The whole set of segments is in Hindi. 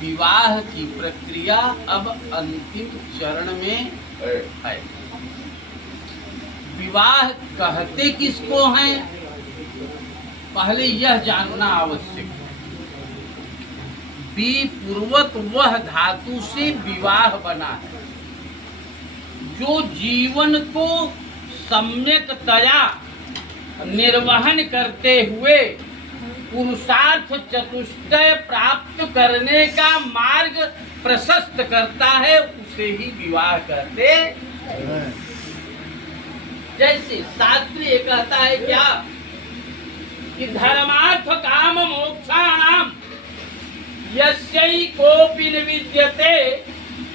विवाह की प्रक्रिया अब अंतिम चरण में है। विवाह कहते किसको हैं, पहले यह जानना आवश्यक है। पूर्वक वह धातु से विवाह बना है जो जीवन को सम्यकतया निर्वहन करते हुए पुरुषार्थ चतुष्टय प्राप्त करने का मार्ग प्रशस्त करता है, उसे ही विवाह कहते हैं। जैसे शास्त्र ये कहता है क्या कि धर्मार्थ काम मोक्षाणाम यस्यै कोपि न विद्यते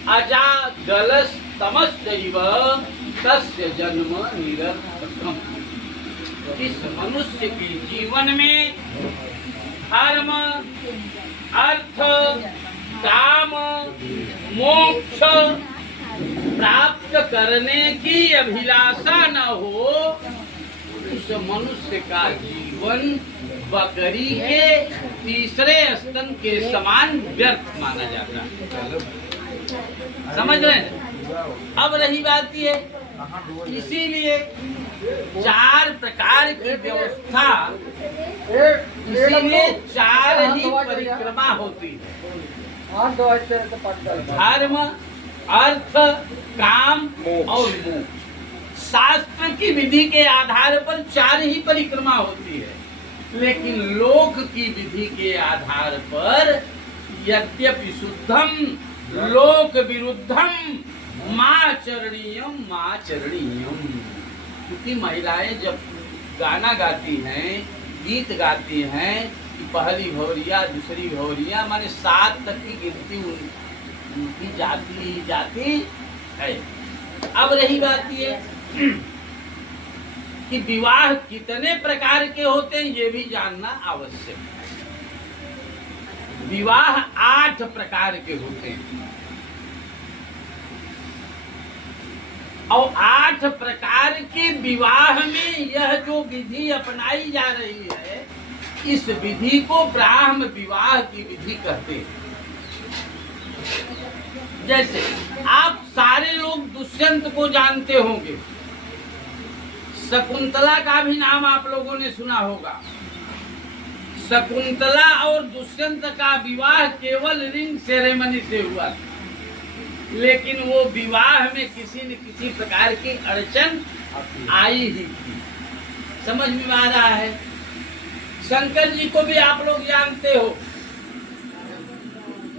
अजागलस्तमश्चैव तस्य जन्म निरर्थकम्। इस मनुष्य के जीवन में धर्म, अर्थ, काम, मोक्ष प्राप्त करने की अभिलाषा न हो, उस मनुष्य का जीवन बकरी के तीसरे स्तन के समान व्यर्थ माना जाता है। समझ रहे हैं? अब रही बात ये, इसीलिए 4 प्रकार की व्यवस्था, इसीलिए 4 ही परिक्रमा होती है। धर्म, अर्थ, काम और मोक्ष। शास्त्र की विधि के आधार पर 4 ही परिक्रमा होती है, लेकिन लोक की विधि के आधार पर यद्यपि शुद्धम लोक विरुद्धम माचरणीयम माचरणीयम। क्योंकि महिलाएं जब गाना गाती हैं, गीत गाती हैं कि पहली भौरिया, दूसरी भौरिया, माने 7 तक की गिनती उनकी जाती है। अब रही बात ये कि विवाह कितने प्रकार के होते हैं, ये भी जानना आवश्यक है। विवाह 8 प्रकार के होते हैं और 8 प्रकार के विवाह में यह जो विधि अपनाई जा रही है, इस विधि को ब्राह्म विवाह की विधि कहते हैं। जैसे आप सारे लोग दुष्यंत को जानते होंगे, शकुंतला का भी नाम आप लोगों ने सुना होगा। शकुंतला और दुष्यंत का विवाह केवल रिंग सेरेमनी से हुआ था, लेकिन वो विवाह में किसी न किसी प्रकार की अड़चन आई ही थी। समझ में आ रहा है? शंकर जी को भी आप लोग जानते हो,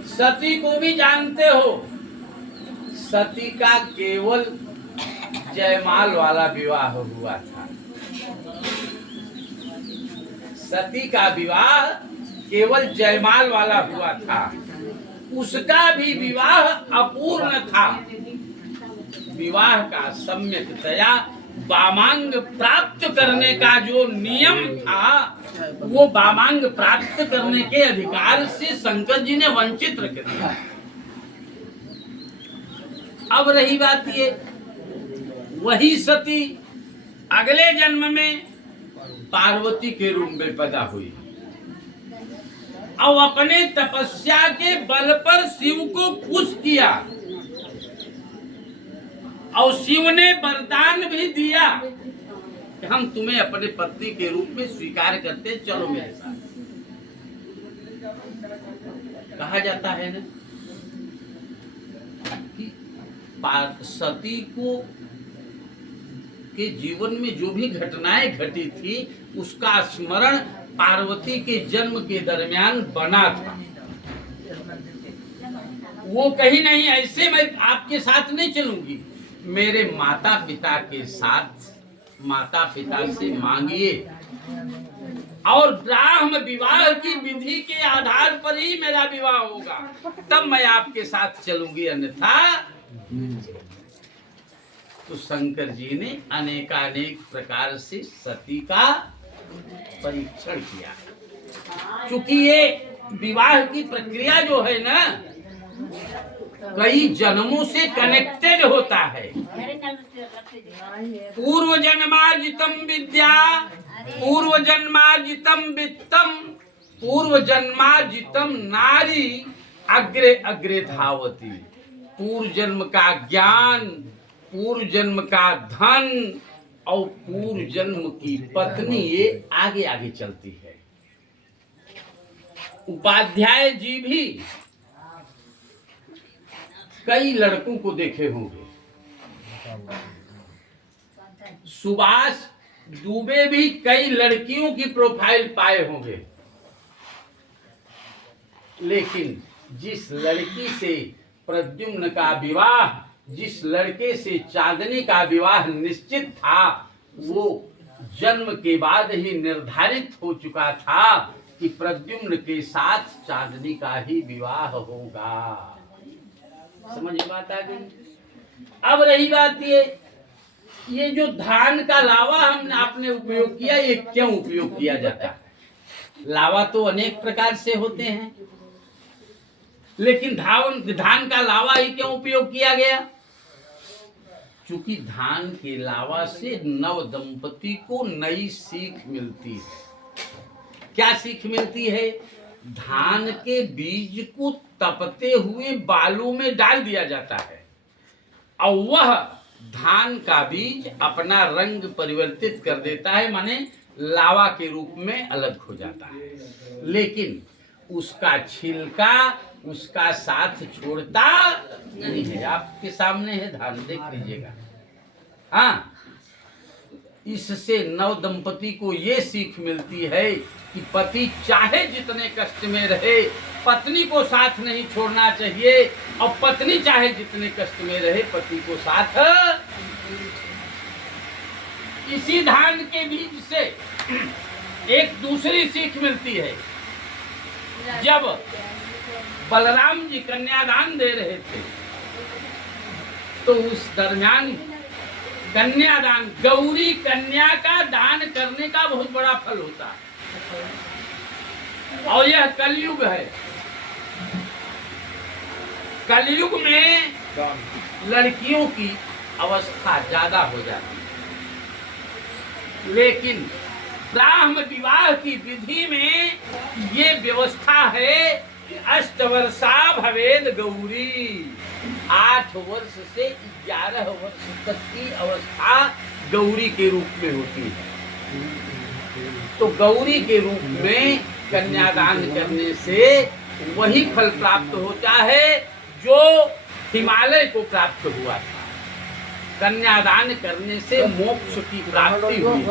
सती को भी जानते हो। सती का केवल जयमाल वाला विवाह हुआ था। सती का विवाह केवल जयमाल वाला हुआ था, उसका भी विवाह अपूर्ण था। विवाह का सम्यकतया वामांग प्राप्त करने का जो नियम था, वो वामांग प्राप्त करने के अधिकार से शंकर जी ने वंचित रख दिया। अब रही बात ये, वही सती अगले जन्म में पार्वती के रूप में पैदा हुई और अपने तपस्या के बल पर शिव को खुश किया और शिव ने वरदान भी दिया कि हम तुम्हें अपने पति के रूप में स्वीकार करते, चलो मेरे साथ। कहा जाता है ना कि सती को के जीवन में जो भी घटनाएं घटी थी, उसका स्मरण पार्वती के जन्म के दरमियान बना था। वो कहीं नहीं, ऐसे मैं आपके साथ नहीं चलूंगी, मेरे माता पिता के साथ, माता पिता से मांगिए और ब्राह्म विवाह की विधि के आधार पर ही मेरा विवाह होगा, तब मैं आपके साथ चलूंगी, अन्यथा। तो शंकर जी ने अनेकानेक प्रकार से सती का परीक्षण किया। चूंकि ये विवाह की प्रक्रिया जो है ना, कई जन्मों से कनेक्टेड होता है। पूर्व जन्मार्जितम विद्या, पूर्व जन्मार्जितम वित्तम, पूर्व जन्मार्जितम नारी अग्रे अग्रे धावती। पूर्व जन्म का ज्ञान, पूर्व जन्म का धन और पूर्व जन्म की पत्नी ये आगे आगे चलती है। उपाध्याय जी भी कई लड़कों को देखे होंगे, सुभाष दुबे भी कई लड़कियों की प्रोफाइल पाए होंगे, लेकिन जिस लड़की से प्रद्युम्न का विवाह, जिस लड़के से चांदनी का विवाह निश्चित था, वो जन्म के बाद ही निर्धारित हो चुका था कि प्रद्युम्न के साथ चांदनी का ही विवाह होगा। समझ बात आ गई। अब रही बात ये जो धान का लावा हमने आपने उपयोग किया, ये क्यों उपयोग किया जाता है? लावा तो अनेक प्रकार से होते हैं, लेकिन धान का लावा ही क्यों उपयोग किया गया? क्योंकि धान के लावा से नव दंपति को नई सीख मिलती है। क्या सीख मिलती है? धान के बीज को तपते हुए बालू में डाल दिया जाता है और वह धान का बीज अपना रंग परिवर्तित कर देता है, माने लावा के रूप में अलग हो जाता है, लेकिन उसका छिलका उसका साथ छोड़ता नहीं है। आपके सामने है धान, देख लीजिएगा। हाँ, इससे नव दंपति को ये सीख मिलती है कि पति चाहे जितने कष्ट में रहे, पत्नी को साथ नहीं छोड़ना चाहिए, और पत्नी चाहे जितने कष्ट में रहे, पति को साथ। इसी धान के बीज से एक दूसरी सीख मिलती है। जब बलराम जी कन्यादान दे रहे थे, तो उस दरमियान कन्यादान, गौरी कन्या का दान करने का बहुत बड़ा फल होता है, और यह कलयुग है। कलयुग में लड़कियों की अवस्था ज्यादा हो जाती है, लेकिन ब्राह्म विवाह की विधि में ये व्यवस्था है कि 8 वर्षा भवेद गौरी। 8 वर्ष से 11 वर्ष तक की अवस्था गौरी के रूप में होती है। तो गौरी के रूप में कन्यादान करने से वही फल प्राप्त होता है जो हिमालय को प्राप्त हुआ था। कन्यादान करने से मोक्ष की प्राप्ति हुई।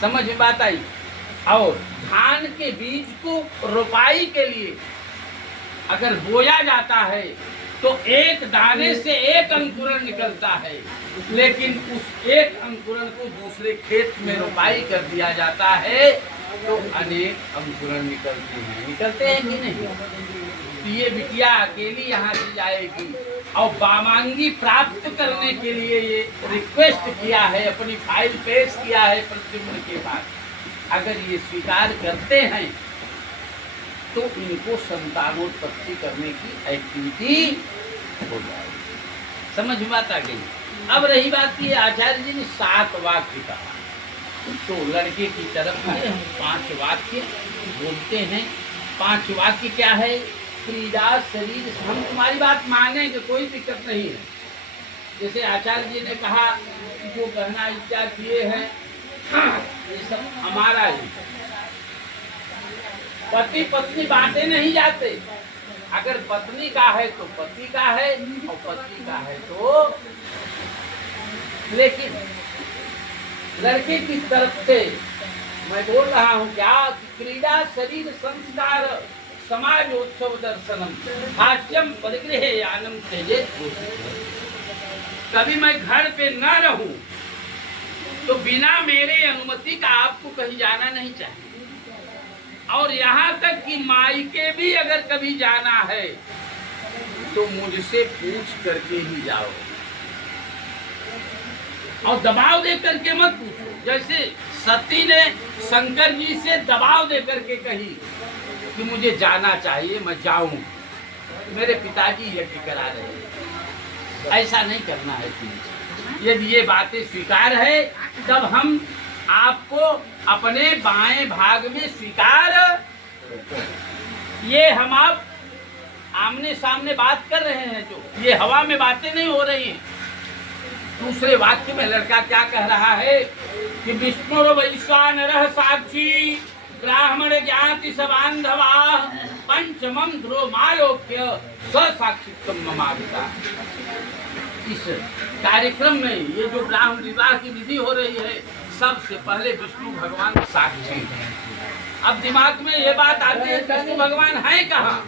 समझ में बात आई। और धान के बीज को रोपाई के लिए अगर बोया जाता है तो एक दाने से एक अंकुरण निकलता है, लेकिन उस एक अंकुरण को दूसरे खेत में रोपाई कर दिया जाता है तो अनेक अंकुरण निकलते हैं कि नहीं? तो ये बिटिया अकेली यहाँ से जाएगी और बामांगी प्राप्त करने के लिए ये रिक्वेस्ट किया है, अपनी फाइल पेश किया है प्रद्युम्न के पास। अगर ये स्वीकार करते हैं तो इनको संतानोत्पत्ति करने की एक्टिविटी हो जाएगी। समझ में बात आ गई। अब रही बात ये, आचार्य जी ने 7 वाक्य कहा, तो लड़के की तरफ से हम 5 वाक्य बोलते हैं। 5 वाक्य क्या है? क्रीड़ा शरीर, हम तुम्हारी बात मानेंगे, कोई दिक्कत नहीं है। जैसे आचार्य जी ने कहा जो कहना इच्छा किए हैं ये सब हमारा ही। पति पत्नी बांटे नहीं जाते। अगर पत्नी का है तो पति का है, और पति का है तो, लेकिन लड़के की तरफ से मैं बोल रहा हूँ क्या, क्रीड़ा शरीर संस्कार समाजोत्सव दर्शनम हास्यम परिगृह यानम तेजे। कभी मैं घर पे न रहूं तो बिना मेरे अनुमति का आपको कहीं जाना नहीं चाहिए, और यहाँ तक कि मायके भी अगर कभी जाना है तो मुझसे पूछ करके ही जाओ, और दबाव दे करके मत पूछो। जैसे सती ने शंकर जी से दबाव दे करके कही कि मुझे जाना चाहिए, मैं जाऊं, मेरे पिताजी यज्ञ करा रहे हैं। ऐसा नहीं करना है। यदि ये बातें स्वीकार है तब हम आपको अपने बाएं भाग में स्वीकार ये हम आप आमने सामने बात कर रहे हैं, जो ये हवा में बातें नहीं हो रही हैं। दूसरे वाक्य में लड़का क्या कह रहा है कि विष्णु वैश्वानरः साक्षी ब्राह्मण ज्ञाति सबांधवा पंचमम ध्रुवमालोक्य स्वसाक्षित्वम ममाविता। इस कार्यक्रम में ये जो ब्राह्मण विवाह की विधि हो रही है, सबसे पहले विष्णु भगवान साक्षी हैं। अब दिमाग में ये बात आती है विष्णु भगवान है कहाँ?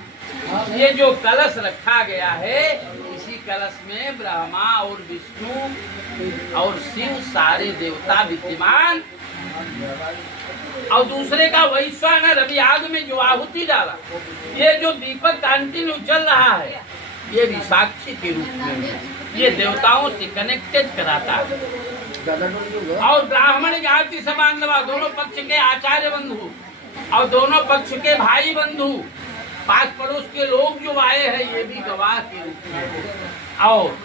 ये जो कलश रखा गया है, इसी कलश में ब्रह्मा और विष्णु और शिव सारे देवता विद्यमान, और दूसरे का वैश्वानर अभी आग में जो आहुति डाला, ये जो दीपक कंटिन्यू चल रहा है, ये भी साक्षी के रूप में है। ये देवताओं से कनेक्टेड कराता है। और ब्राह्मण जाति समानवा, दोनों पक्ष के आचार्य बंधु और दोनों पक्ष के भाई बंधु, पास पड़ोस के लोग जो आए हैं, ये भी गवाह के रूप में। और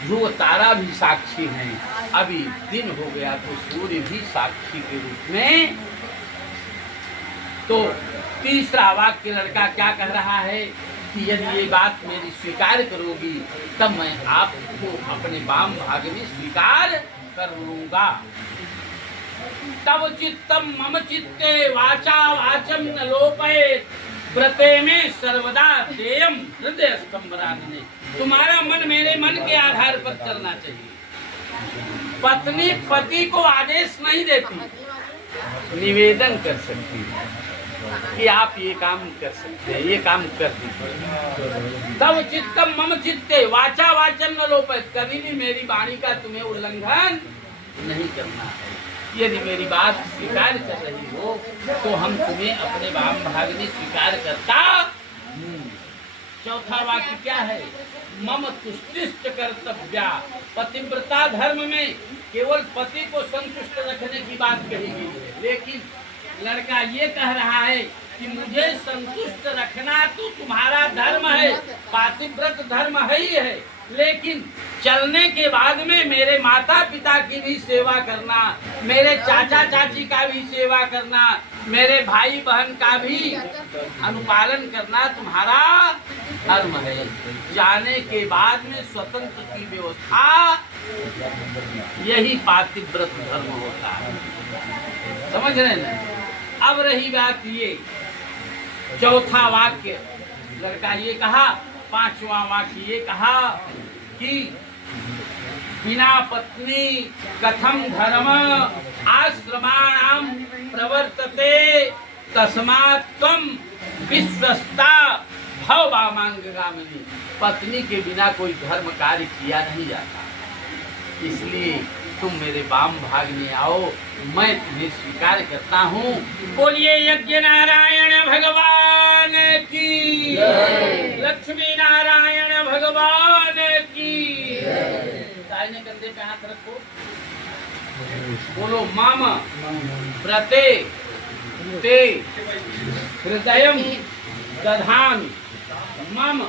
ध्रुव तारा भी साक्षी हैं। अभी दिन हो गया तो सूर्य भी साक्षी के रूप में। तो तीसरा वाक्य लड़का क्या कह रहा है कि यदि ये बात मेरी स्वीकार करोगी, तब मैं आपको अपने वाम भाग में स्वीकार कर लूंगा। तव चित्तम मम चित्ते वाचा वाचम न लोपयेत् व्रते में सर्वदा देयम हृदय स्तंभरानने। तुम्हारा मन मेरे मन के आधार पर चलना चाहिए। पत्नी पति को आदेश नहीं देती, निवेदन कर सकती है कि आप ये काम कर सकते हैं, ये काम कर दीजिए। तव चित्तम मम चित्ते वाचा वाचम न लोपयेत्, कभी भी मेरी वाणी का तुम्हें उल्लंघन नहीं करना है। यदि मेरी बात स्वीकार कर रही हो तो हम तुम्हें अपने वाम भाग में स्वीकार करता। चौथा वाक्य क्या है? मम तुष्टिष्ट कर्तव्या। पतिव्रता धर्म में केवल पति को संतुष्ट रखने की बात कही गई है, लेकिन लड़का ये कह रहा है कि मुझे संतुष्ट रखना तो तुम्हारा धर्म है, पातिव्रत धर्म है ही है, लेकिन चलने के बाद में मेरे माता पिता की भी सेवा करना, मेरे चाचा चाची का भी सेवा करना, मेरे भाई बहन का भी अनुपालन करना तुम्हारा धर्म है। जाने के बाद में स्वतंत्र की व्यवस्था, यही पातिव्रत धर्म होता है। समझ रहे ना? अब रही बात ये चौथा वाक्य, लड़का ये कहा। पांचवा वाक्य ये कहा कि बिना पत्नी कथम धर्म आश्रमाणाम प्रवर्तते तस्मात् त्वं विश्वस्ता भव वामांगगामिनी। पत्नी के बिना कोई धर्म कार्य किया नहीं जाता, इसलिए तुम मेरे वाम भाग में आओ, मैं तुम्हें स्वीकार करता हूँ। बोलिए यज्ञ नारायण भगवान की, लक्ष्मी नारायण भगवान की। दाहिने कंधे पे हाथ रखो, बोलो मम व्रते ते हृदयम दधामि मम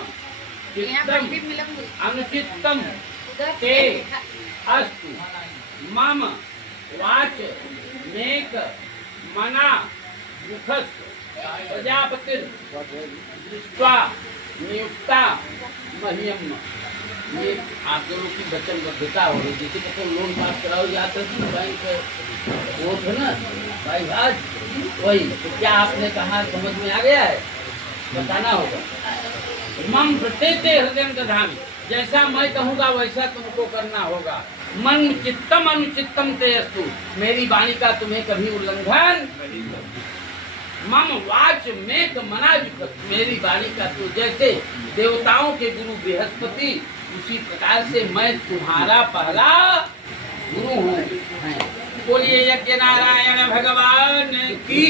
चित्तम अनुचित्तम ते अस्तु मम वाच मेक मना मुखस् प्रजापतिर दृष्ट्वा नियुक्ता मह्यम। ये आप दोनों की वचनबद्धता हो रही। जैसे कि लोन पास कराओ जाता था बैंक, वो थे ना भाई आज वही। तो क्या आपने कहा समझ में आ गया है? बताना होगा। मम व्रते ते हृदय दधामि, जैसा मैं कहूँगा वैसा तुमको करना होगा। मन चित्तम अनुचित्तम ते अस्तु, मेरी वाणी का तुम्हें कभी उल्लंघन। मम वाच मेक मना विपत, मेरी वाणी का तो जैसे देवताओं के गुरु बृहस्पति, उसी प्रकार से मैं तुम्हारा पहला गुरु हूँ। बोलिए यज्ञ नारायण भगवान की।